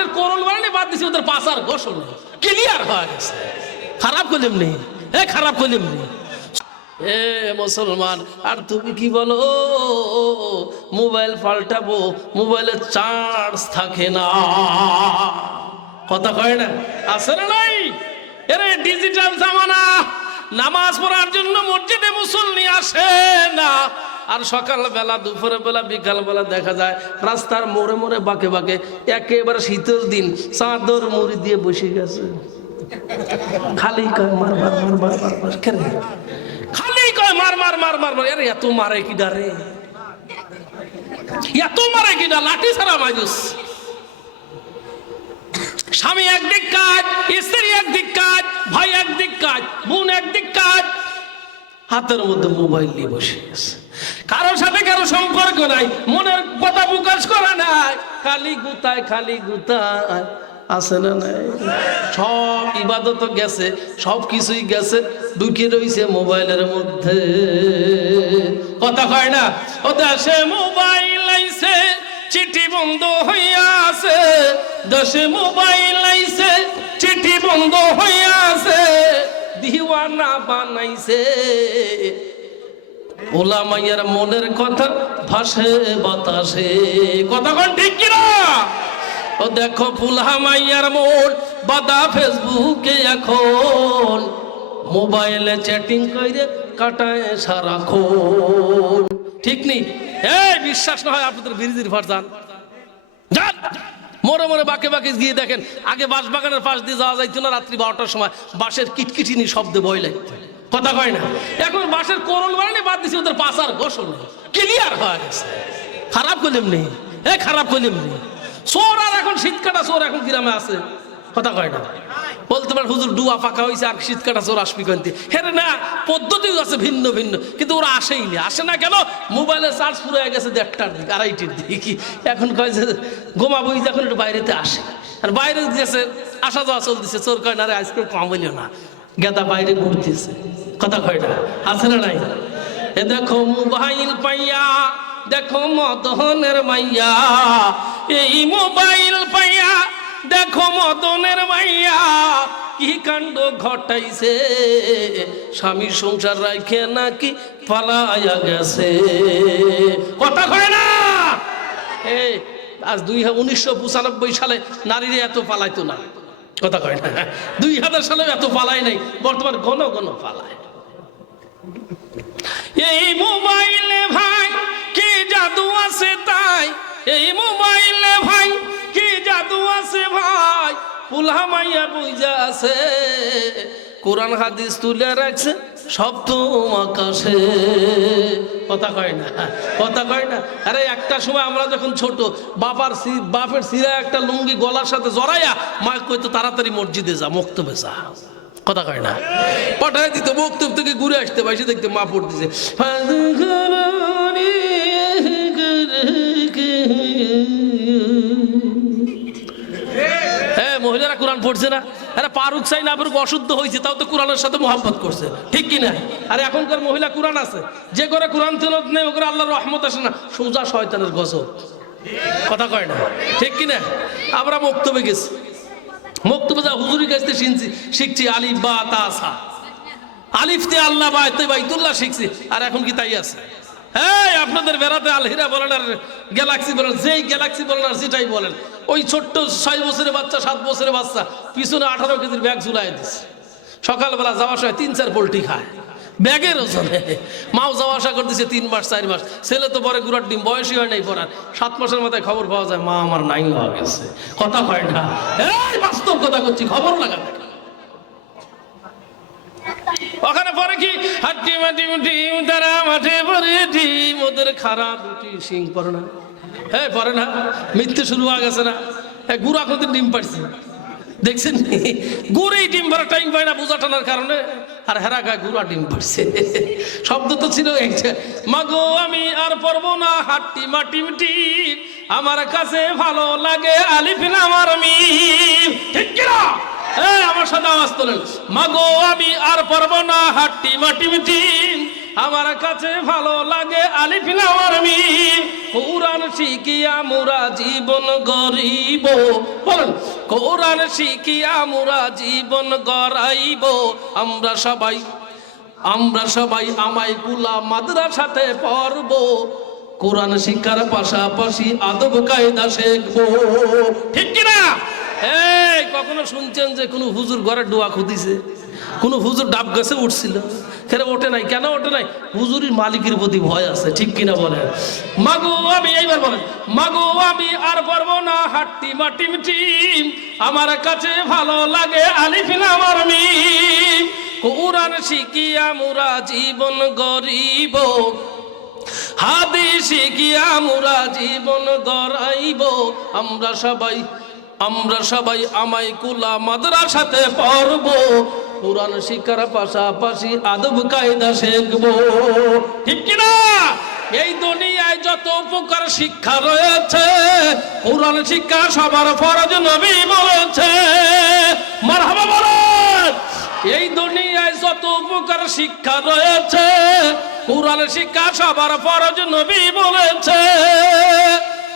বাঁশের কোরল বানানি বাদ দিছি, ওদের পাশার গোসল ক্লিয়ার হয়ে গেছে। খারাপ করলাম নেই, খারাপ করলাম নেই। এ মুসলমান, আর তুমি কি বলো মোবাইল পাল্টাবো, মোবাইলে চার্জ থাকে না, কথা কয় না, আছে না নাই? এরে ডিজিটাল জামানা, নামাজ পড়ার জন্য মসজিদে মুসল্লি আসে না। আর সকালবেলা, দুপুরে বেলা, বিকাল বেলা দেখা যায় রাস্তার মোড়ে মোড়ে বাঁকে বাঁকে একেবারে শীতের দিন চাদর মুড়ি দিয়ে বসে গেছে, খালি কয় মার মার মার মার মার মার, কেন খালি কয় মার মার মার মার মার। আরে এত মারে কি ডারে, এত মারে কি ডা, লাঠি ছাড়া মানুষ। স্বামী একদিক কাজ, স্ত্রী একদিক কাজ, ভাই একদিক কাজ, বোন একদিক কাজ, হাতের মধ্যে মোবাইল নিয়ে বসে গেছে। কারোর সাথে কারো সম্পর্ক নাই, মনের কথা প্রকাশ করা নাই, খালি গুতায় খালি গুতায়, আছে না নাই? সব ইবাদত গেছে, সব কিছুই গেছে, ঢুকে রয়েছে মোবাইলের মধ্যে, কথা কয় না? ও দেশে মোবাইল আইছে, চিঠি বন্ধ হইয়া আছে, দেশে মোবাইল আইছে, চিঠি বন্ধ হইয়া আছে, দিওয়ানা বানাইছে, ওলা মাইয়ার মনের কথা ভাসে বাতাসে, কথা কোন ঠিক কিনা? ও দেখো ফুলহা মাইয়ার মন বাদা ফেসবুকে, এখন মোবাইলে চ্যাটিং করে কাটায় সারাক্ষণ, ঠিক নেই? এই বিশ্বাস না হয় আপনাদের বিরোধীর ভার যান, মোড়ে মোড়ে বাঁকে বাঁকে গিয়ে দেখেন, আগে বাঁশ বাগানের পাশ দিয়ে যাওয়া যাইতো না, রাত্রি 12টার সময় বাঁশের কিটকিটিনি শব্দে ভয় লাগতো, কথা কয় না? এখন বাঁশের কোরল বানানি বাদ দিছি, ওদের পাশার গোসল ক্লিয়ার হয়ে গেছে। খারাপ করলাম নেই, খারাপ করলাম নেই। চোর আর এখন শীত কাটা চোর এখন গ্রামে আছে, কথা কয় না? বলতে পারে হুজুর ডুয়া ফাঁকা হয়েছে, আর শীত কাটা চোর আসবি কন্তি, হেরে না, পদ্ধতিও আছে ভিন্ন ভিন্ন, কিন্তু ওরা আসেই না। আসে না কেন? মোবাইলের চার্জ পুরো হয়ে গেছে 1টার দিকে, 2:30-র দিকে, এখন কয় যে গোমা বই যখন একটু বাইরেতে আসে, আর বাইরে গেছে আসা যাওয়া চলতেছে, চোর কয় না রে আজকে কম বলিও না, গেদা বাইরে ঘুরতেছে, কথা কয় না? আছে না নাই? এ দেখো মোবাইল পাইয়া, দেখো মদনের মাইয়া, এই মোবাইল পাইয়া দেখো মদনের মাইয়া, কি কাণ্ড ঘটাইছে, স্বামীর সংসার রাখে নাকি পালাইয়া গেছে, কথা কয় না? এই আজ 1995 সালে নারীরা এত পালাইতো না, কথা কয় না? 2000 সালে এত পালাই নাই, বর্তমান ঘন ঘন পালায়। এই মোবাইলে ভাই কি জাদু আছে তাই, এই মোবাইলে ভাই কি জাদু আছে ভাই, পুলহা মাইয়া বুঝা আছে, কোরআন হাদিস তুলে রাখছে সপ্তম আকাশে, কথা কয় না? কথা কয় না? আরে একটা সময় আমরা যখন ছোট, বাপের সিরা একটা লুঙ্গি গলার সাথে জড়াইয়া মা কইতো তাড়াতাড়ি মসজিদে যা, মক্তবে যা, কথা কয় না? পাঠায় দিত, মক্তব থেকে ঘুরে আসতে পাইছে, দেখতে মা পড়তেছে, মহিলারা কোরআন পড়ছে না? আরে পারুক চাই না পারুক, অশুদ্ধ হয়েছে, তাও তো কোরআনের সাথে মোহাম্মত করছে, ঠিক কিনা? আরে এখনকার মহিলা কোরআন আছে, যে করে কোরআন তেলাওয়াত নেই, ও করে আল্লাহর রহমত আসে না, সোজা শয়তানের গজব, কথা কয় না? ঠিক কিনা? আমরা মক্তবে গেছি, মক্তবে যা হুজুরের কাছ থেকে শিখছি আলিফ বা তা সা, আলিফ তে আল্লাহ বা তে বাইতুল্লাহ শিখছি, আর এখন কি তাই আছে? হ্যাঁ, আপনাদের বেড়াতে আলহিরা বলেন আর গ্যালাক্সি বলেন, যেই গ্যালাক্সি বলেন আর যেটাই বলেন, ওই ছোট্ট 6 বছরের বাচ্চা, 7 বছরের বাচ্চা পিছনে 18 কেজির ব্যাগ ঝুলাই দিচ্ছে, সকালবেলা যাওয়ার সময় 3-4 পোল্ট্রি খায় ব্যাগের ওজনে, মাও যাওয়া আসা করতেছে 3 মাস 4 মাস, ছেলে তো পরে গুড়ার ডিম, বয়সই হয় নাই পড়ার, 7 মাসের মাথায় খবর পাওয়া যায় মা আমার নাই হয়ে গেছে, কথা কয় না? এই বাস্তব কথা করছি, খবর লাগা ওখানে পরে কি হাট্টি মাটি ডিম, তারা মাঠে পরে ডিম, ওদের খারাপ দুটি সিং পরে না, হ্যাঁ পরে না, মৃত্যু শুরু হয়ে গেছে না? গুড়া কত ডিম পারছে দেখছেন? গুড়েই ডিম ভরা টাইম পায় না বোঝা টানার কারণে, আর হেরা গায়ে গুড়া ডিম পারছে। শব্দ তো ছিল মাগো আমি আর পারবো না হাট্টি মাটি মিটি, আমার কাছে ভালো লাগে আলিফ আমার মিম, ঠিক কিনা? আমার সাথে আওয়াজ তোলেন, মাগো আমি আর পারবো না হাট্টি মাটি মিটি, আমার কাছে ভালো লাগে আলিফ লাম মিম। কোরআন শিখিয়া মোরা জীবন গড়িব, বলেন কোরআন শিখিয়া মোরা জীবন গড়াইব। আমরা সবাই আমাইকুলা মাদ্রাসাতে পড়ব, কোরআন শিক্ষার পাশাপাশি আদব কায়দা শিখবো। ঠিক কিনা? এই কখনো শুনছেন যে কোনো হুজুর ঘরে ডোয়া খুদিছে, কোনো হুজুর ডাব গাছে উঠছিল? কেন ওঠে নাই? কেন ওঠে নাই? হুজুরির মালিকের প্রতি ভয় আছে। ঠিক কিনা বলেন? মাগো আমি, এইবার বলেন, মাগো আমি আর পারবো না হাট্টি মাটিম টিম, আমার কাছে ভালো লাগে আলিফ লাম মিম। কোরআন শিখিয়া মোরা জীবন গড়িব, হাদিস শিখিয়া মোরা জীবন গড়াইব। আমরা সবাই আমাইকুলা মাদ্রাসাতে পড়ব, কোরআন শিক্ষার পাশাপাশি আদব কায়দা শিখবো। ঠিক কিনা? এই দুনিয়ায় যত প্রকার শিক্ষা রয়েছে, কোরআন শিক্ষা সবার ফরজ, নবী বলেছে। মারহাবা বলেন। এই দুনিয়ায় যত প্রকার শিক্ষা রয়েছে, কোরআন শিক্ষা সবার ফরজ, নবী বলেছে।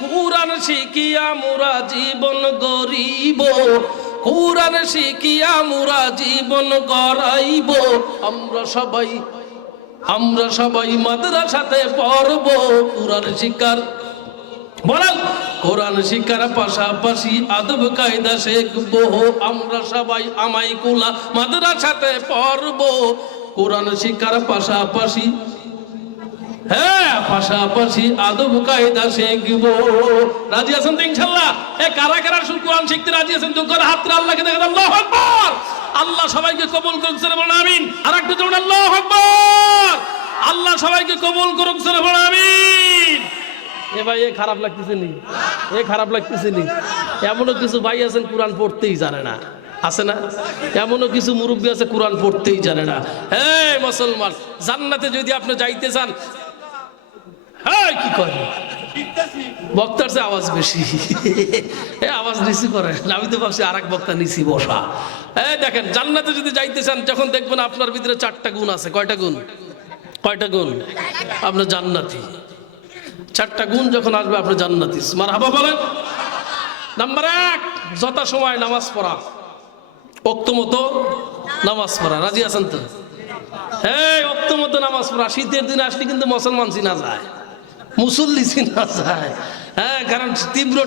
কোরআন শিখিয়া মোরা জীবন গড়িব, কোরআন শিখিয়া মোরা জীবন গড়াইব। আমরা সবাই মাদ্রাসাতে পড়ব, কোরআন শিক্ষার, বলেন কোরআন শিক্ষার পাশাপাশি আদব কায়দা শিখবো। আমরা সবাই আমাইকুলা মাদ্রাসাতে পড়ব, কোরআন শিক্ষার পাশাপাশি, হ্যাঁ পাশাপাশি আদব কায়দা শিখবো। রাজি আছেন তো ইনশাআল্লাহ? কারা কারা কোরআন শিখতে রাজি আছেন? তো করে হাত তুলে আল্লাহকে দেখেন। আল্লাহু আকবার। আল্লাহ সবাইকে কবুল করুক, বলেন আমিন। আর একটু জোরে আল্লাহু আকবার। আল্লাহ সবাইকে কবুল করুক, বলেন আমিন। এ ভাই এ খারাপ লাগতেছে নি? এ খারাপ লাগতেছে নি? এমনও কিছু ভাই আছেন কোরআন পড়তেই জানে না, আছে না? এমনও কিছু মুরব্বী আছে কোরআন পড়তেই জানে না। হ্যাঁ মুসলমান, জান্নাতে যদি আপনি যাইতে চান, হ্যাঁ কি করে বক্তার চেয়ে আওয়াজ বেশি, এ আওয়াজ নিচু করে। আমি তো ভাবছি আর এক বক্তা নিচি বসা। এই দেখেন, জান্নাতে যদি যাইতে চান, যখন দেখবেন আপনার ভিতরে 4টা গুণ আছে। কয়টা গুণ? কয়টা গুণ? আপনার জান্নাতি 4টা গুণ যখন আসবে আপনি জান্নাতি। মারহাবা বলেন। নাম্বার 1, যথা সময় নামাজ পড়া, ওক্ত মতো নামাজ পড়া। রাজি আছেন তো? হ্যাঁ ওক্ত মতো নামাজ পড়া। শীতের দিনে আসলে কিন্তু মুসলমান চিনা যায়, মুসল্লি চিনা যায়। হ্যাঁ, কারণ তীব্র